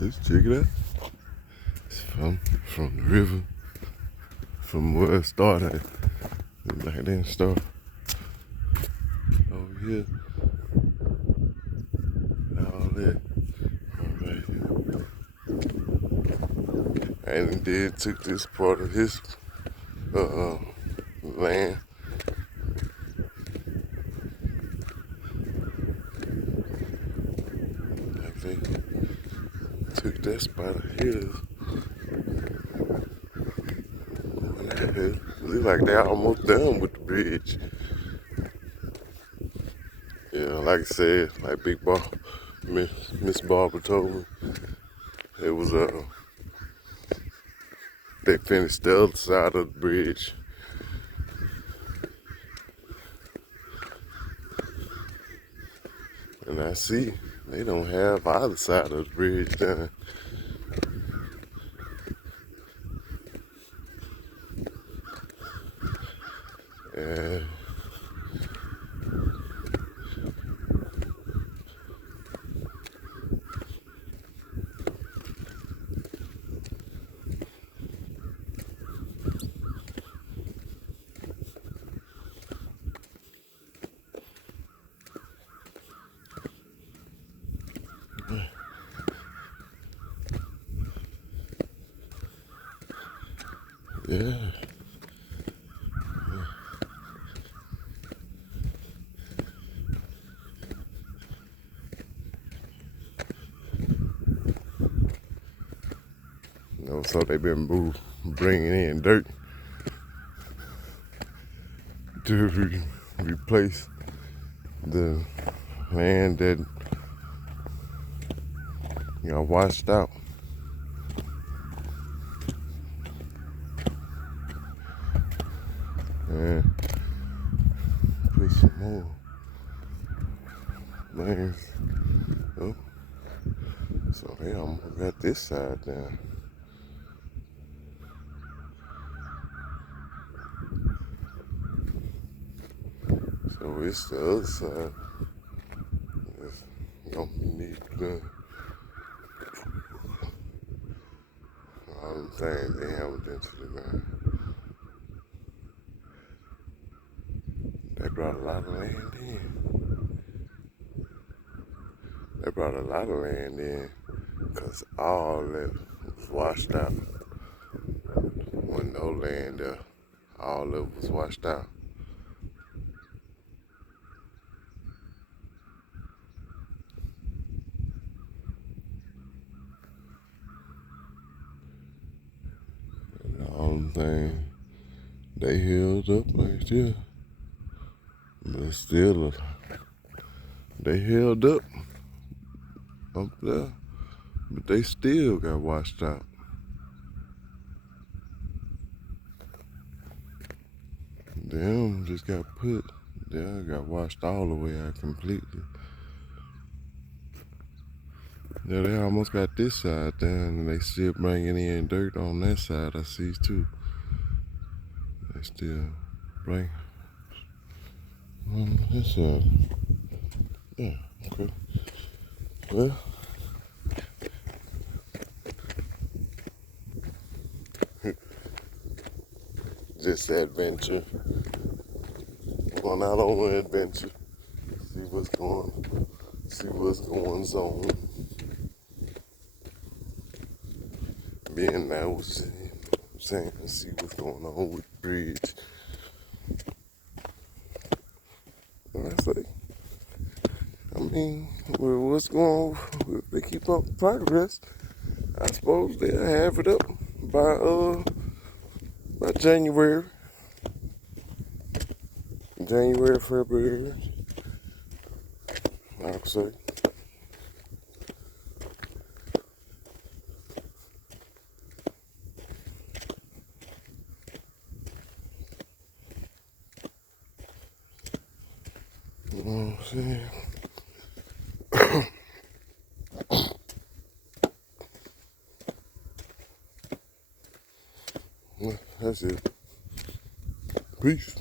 Let's check it out. It's from the river, from where it started. Like it didn't start over here. All that right here. And then took this part of his land. Like they took that spot of his. It look like they're almost done with the bridge. Yeah, like I said, like Big Bob, Miss Barbara told me, it was they finished the other side of the bridge. And I see they don't have either side of the bridge done. And yeah. So they've been bringing in dirt to replace the land that washed out. And put some more lands up. So they almost got this side down. So it's the other side. It's gonna need done. All them things they haven't done to the ground. They brought a lot of land in. They brought a lot of land in because all that was washed out. Wasn't no land there. All of it was washed out. And all them things, they held up right there. But still, they held up there. But they still got washed out. Them just got washed all the way out completely. Yeah, they almost got this side done, and they still bringing in dirt on that side. I see too. They still bring on this side. Yeah, okay. Well, just adventure. Going out on an adventure. See what's going on. Being nosy, saying, see what's going on with the bridge. And I say, I mean, what's going on? If they keep up progress, I suppose they'll have it up by January, February, I'd say. You know what I'm saying? Well, that's it. Peace.